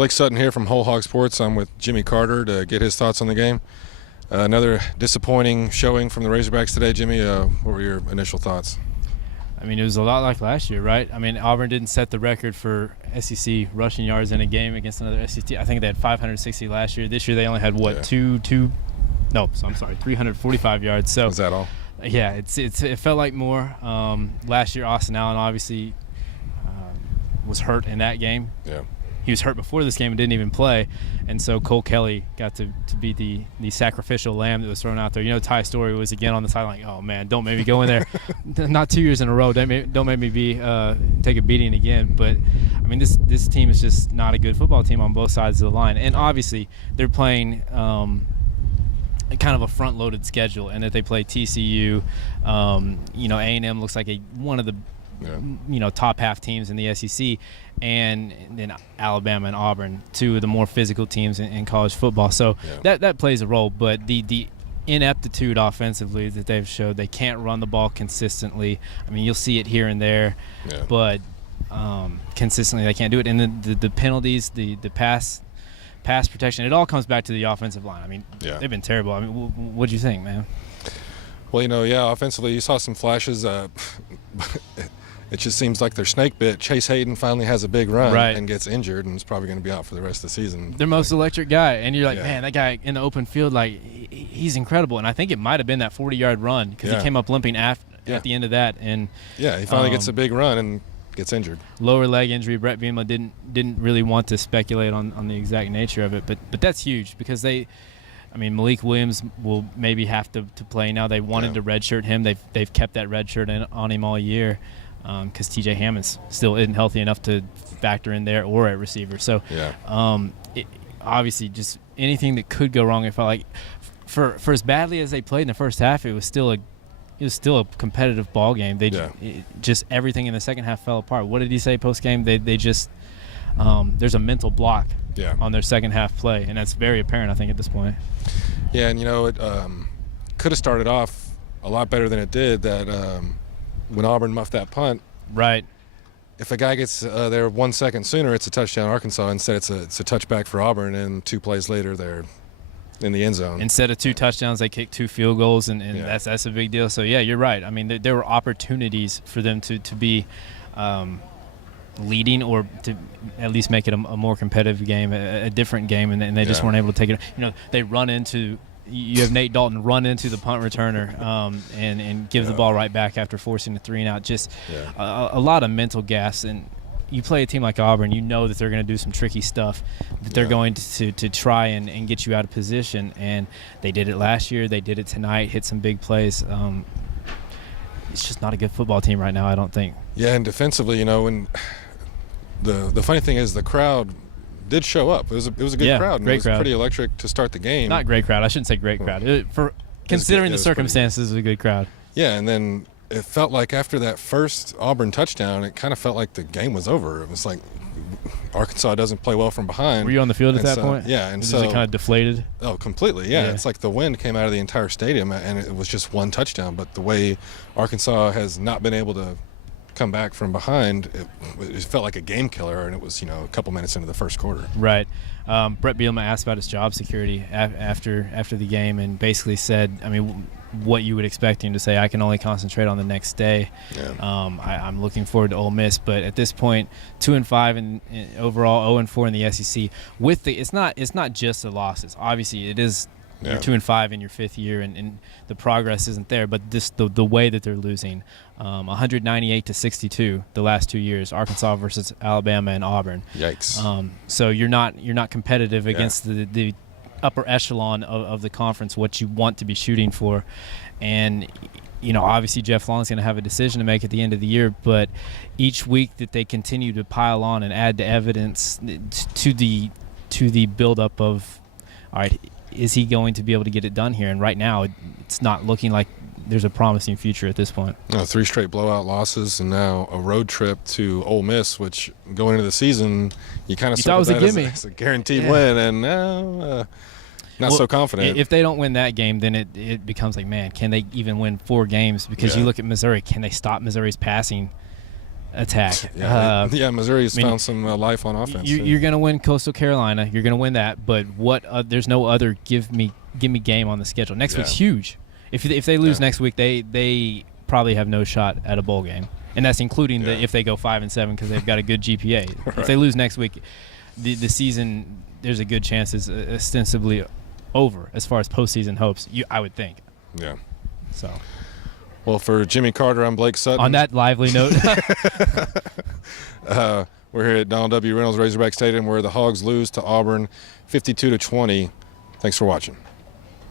Blake Sutton here from Whole Hog Sports. I'm with Jimmy Carter to get his thoughts on the game. Another disappointing showing from the Razorbacks today. Jimmy, what were your initial thoughts? I mean, it was a lot like last year, right? I mean, Auburn didn't set the record for SEC rushing yards in a game against another SEC. I think they had 560 last year. This year they only had, 345 yards. So is that all? Yeah, it felt like more. Last year, Austin Allen obviously was hurt in that game. Yeah. He was hurt before this game and didn't even play, and so Cole Kelly got to be the sacrificial lamb that was thrown out there. You know, Ty Story was again on the sideline. Oh man, don't make me go in there. Not 2 years in a row. Don't make me take a beating again. But I mean, this team is just not a good football team on both sides of the line, and obviously they're playing kind of a front-loaded schedule, and that they play TCU. A&M looks like one of the top half teams in the SEC, and then Alabama and Auburn, two of the more physical teams in college football. So that plays a role, but the ineptitude offensively that they've showed, they can't run the ball consistently. I mean, you'll see it here and there, but consistently they can't do it. And the penalties, the pass protection, it all comes back to the offensive line. I mean, they've been terrible. I mean, what do you think, man? Well, offensively you saw some flashes. It just seems like they're snake bit. Chase Hayden finally has a big run and gets injured and is probably going to be out for the rest of the season. Their most electric guy, and you're like, man, that guy in the open field, like, he's incredible. And I think it might have been that 40-yard run because he came up limping at the end of that. And he finally gets a big run and gets injured. Lower leg injury. Brett Bielema didn't really want to speculate on the exact nature of it, but that's huge because Malik Williams will maybe have to play now. They wanted to redshirt him. They've kept that red shirt on him all year. Because T.J. Hammons still isn't healthy enough to factor in there or at receiver. So, obviously, just anything that could go wrong. It felt like for as badly as they played in the first half, it was still a competitive ball game. Just everything in the second half fell apart. What did he say post game? They just there's a mental block on their second half play, and that's very apparent, I think, at this point. Yeah, and it could have started off a lot better than it did. That. When Auburn muffed that punt, if a guy gets there 1 second sooner, it's a touchdown Arkansas. Instead, it's a touchback for Auburn, and 2 plays later, they're in the end zone. Instead of 2 touchdowns, they kicked 2 field goals, and that's a big deal. So, you're right. I mean, there were opportunities for them to be leading or to at least make it a more competitive game, a different game, and they just weren't able to take it. They run into – you have Nate Dalton run into the punt returner and give the ball right back after forcing a 3-and-out. Just a lot of mental gas. And you play a team like Auburn, you know that they're going to do some tricky stuff, that they're going to try and get you out of position. And they did it last year. They did it tonight, hit some big plays. It's just not a good football team right now, I don't think. Yeah, and defensively, when the funny thing is the crowd – did show up. It was a good crowd. Great crowd. Pretty electric to start the game. Not great crowd. I shouldn't say great crowd. Considering the circumstances, it was a good crowd. Yeah, and then it felt like after that first Auburn touchdown, it kind of felt like the game was over. It was like Arkansas doesn't play well from behind. Were you on the field at that point? Yeah, and was it kind of deflated? Oh, completely. Yeah, it's like the wind came out of the entire stadium, and it was just one touchdown. But the way Arkansas has not been able to come back from behind, it felt like a game killer, and it was a couple minutes into the first quarter. Right. Brett Bielema asked about his job security after the game, and basically said, what you would expect him to say, I can only concentrate on the next day. I'm looking forward to Ole Miss, but at this point, 2-5 in overall, 0-4 in the SEC. It's not just the losses. Obviously, it is. You're 2-5 in your 5th year, and the progress isn't there. But the way that they're losing, 198-62 the last 2 years, Arkansas versus Alabama and Auburn. Yikes! So you're not competitive against the upper echelon of the conference, what you want to be shooting for, and obviously Jeff Long's going to have a decision to make at the end of the year. But each week that they continue to pile on and add to evidence to the buildup of, all right, is he going to be able to get it done here? And right now, it's not looking like there's a promising future at this point. 3 straight blowout losses, and now a road trip to Ole Miss, which going into the season, you kind of thought was a gimme. As a guaranteed win, and now not so confident. If they don't win that game, then it becomes like, man, can they even win 4 games? Because you look at Missouri, can they stop Missouri's passing attack. Yeah, Missouri's found some life on offense. You're going to win Coastal Carolina. You're going to win that. But there's no other give me game on the schedule. Next week's huge. If they lose next week, they probably have no shot at a bowl game, and that's including if they go 5-7 because they've got a good GPA. Right. If they lose next week, the season, there's a good chance is ostensibly over as far as postseason hopes. I would think. Yeah. So. Well, for Jimmy Carter, I'm Blake Sutton. On that lively note. We're here at Donald W. Reynolds Razorback Stadium where the Hogs lose to Auburn 52-20. Thanks for watching.